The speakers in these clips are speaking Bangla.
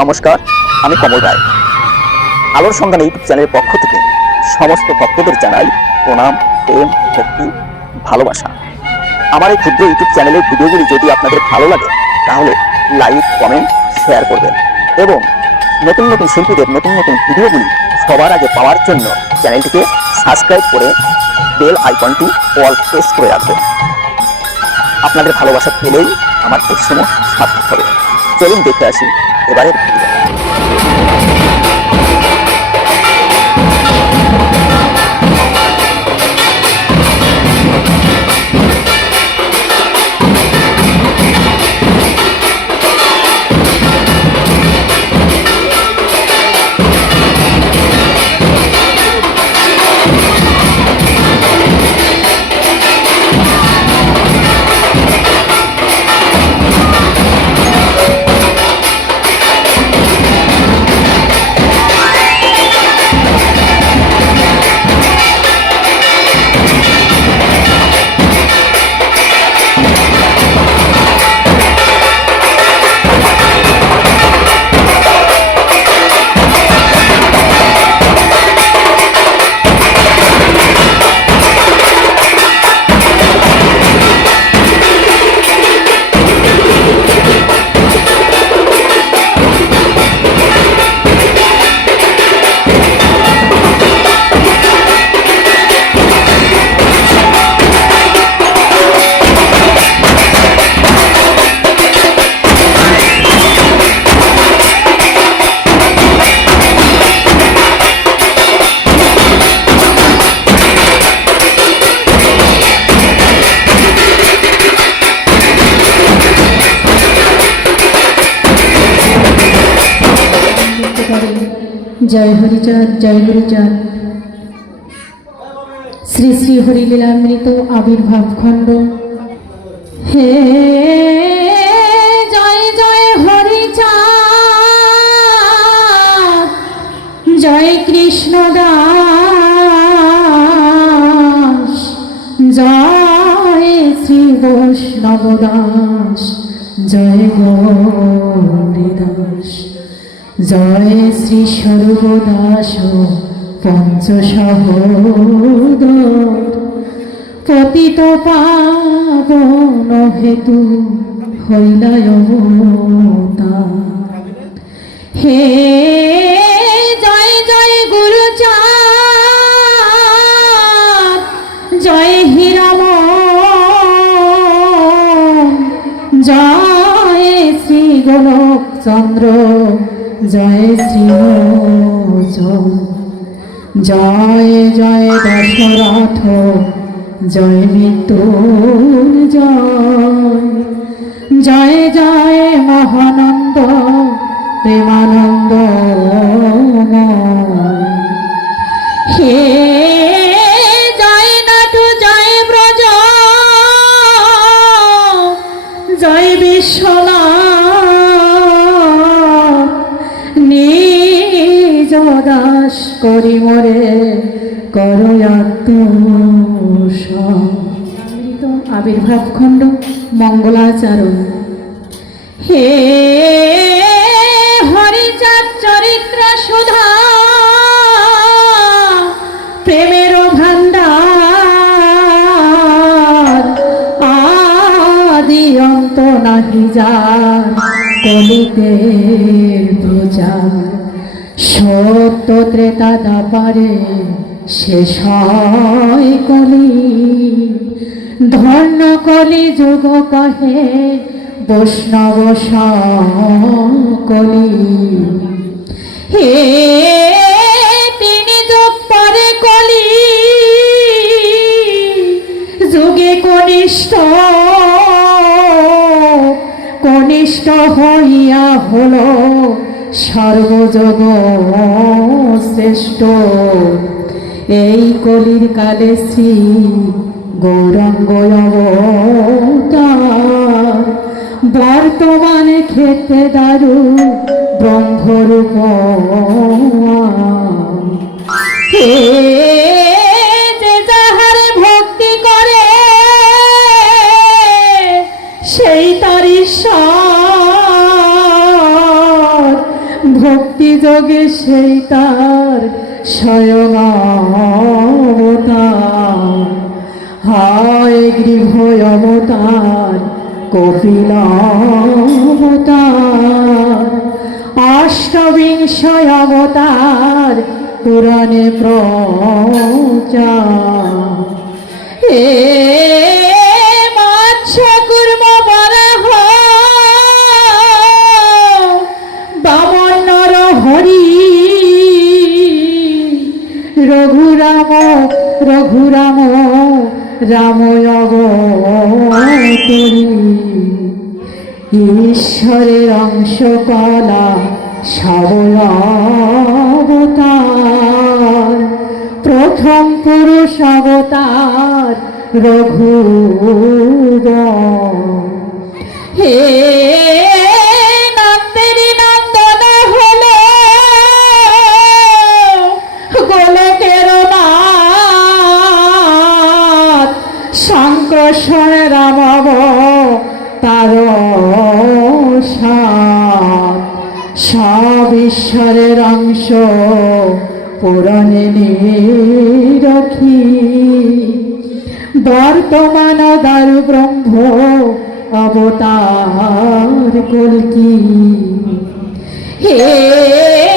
নমস্কার, আমি কমল রায়। আলোর সন্ধান ইউটিউব চ্যানেলের পক্ষ থেকে সমস্ত ভক্তদের জানাই প্রণাম, প্রেম, ভক্তি, ভালোবাসা। আমার এই ক্ষুদ্র ইউটিউব চ্যানেলের ভিডিওগুলি যদি আপনাদের ভালো লাগে, তাহলে লাইক, কমেন্ট, শেয়ার করবেন এবং নতুন নতুন শিল্পীদের নতুন নতুন ভিডিওগুলি সবার আগে পাওয়ার জন্য চ্যানেলটিকে সাবস্ক্রাইব করে বেল আইকনটি অল প্রেস করে রাখবেন। আপনাদের ভালোবাসা পেলেই আমার পরিশ্রম সার্থক হবে। চলুন দেখে আসি। এবারের জয় হরিচাঁদ, জয় গুরুচাঁদ শ্রী শ্রী হরিলীলামৃত আবির্ভাব খণ্ড। হে জয় জয় হরিচাঁদ, জয় কৃষ্ণ দাস জয় শ্রী বৈষ্ণব দাস জয় গৌরী দাস জয় শ্রী সর্বদাস পঞ্চ সহোদর পতিত পাবন হেতু হইলায়। হে জয় জয় গুরু জয় হিরাম, জয় শ্রী গোলক চন্দ্র জয় শ্রী মোচন। জয় জয় দশরথ জয় মৃত্যুর জয় জয় জয় মহানন্দ প্রেমানন্দ করয়াত্মস আবির্ভাব খণ্ড, মঙ্গলাচরণ। হে হরিচার চরিত্র সুধা, প্রেমের ভান্ডার আদি অন্ত নাহি যার কলিতে প্রচার। সত্য ত্রেতা দাপারে শেষ কলি। ধর্ণ কলি যুগ কহে, বৈষ্ণব কলি। হে তিনি যোগ পরে কলি। যুগে কনিষ্ঠ কনিষ্ঠ হইয়া হল সর্বযোগ শ্রেষ্ঠ। এই কলির কালে শ্রী গৌরাঙ্গ বর্তমানে খেতে দারু ব্রহ্মরূপ হে যে ভক্তি করে, সেই তার ভক্তি যোগে সেই তার স্বয়ং অবতার হায় গৃহয়মতার কপিল অবতার অষ্টবিংশ অবতার পুরাণে প্রচার। হে রঘুরাম রাময়গরি ঈশ্বরের অংশ কলা সবয়বতার প্রথম পুরুষ অবতার রঘুব হে শঙ্কর্ষণ রামব তার সব ঈশ্বরের অংশ পুরাণে রখি বর্তমান দারু ব্রহ্ম অবতার কলকি। হে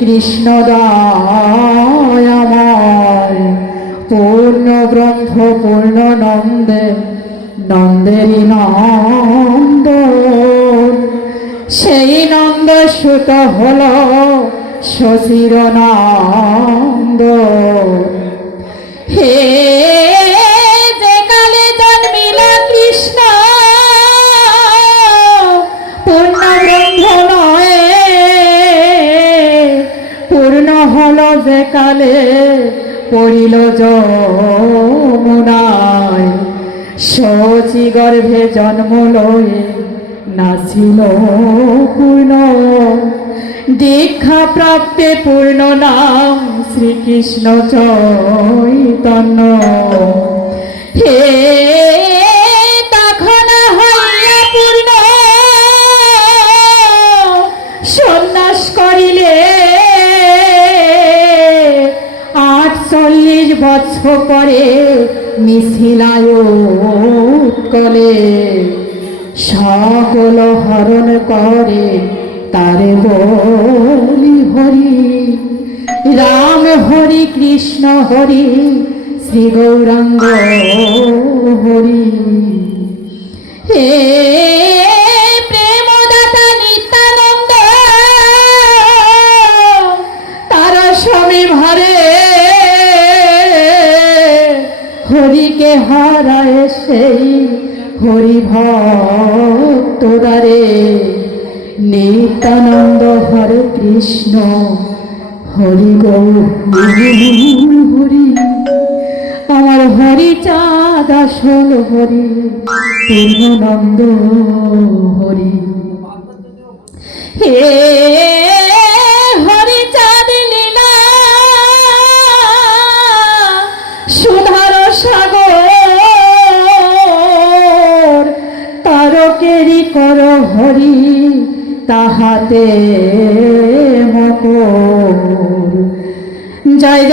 কৃষ্ণ দয়াময়, পূর্ণ ব্রহ্ম পূর্ণ নন্দে, নন্দেরই নন্দ। সেই নন্দ সুত হল শশীর নন্দ। হে কালে পড়িল যমুনায়। শচী গর্ভে জন্ম লয়ে নাছিল পূর্ণ। দীক্ষা প্রাপ্তে পূর্ণ নাম শ্রীকৃষ্ণ চৈতন্য। হে আটচল্লিশ বছর পরে মিথিলায় উৎকলে সকল হরণ করে তার বলি হরি। রাম হরি, কৃষ্ণ হরি, শ্রী গৌরাঙ্গ হরি। হে ভক্তদারে নিত্যানন্দ হরে কৃষ্ণ, হরি গৌর, হরি আমার হরি। চাঁদ আসল হরি, পূর্ণনন্দ হরি। হে তাহাতে মকর। জয়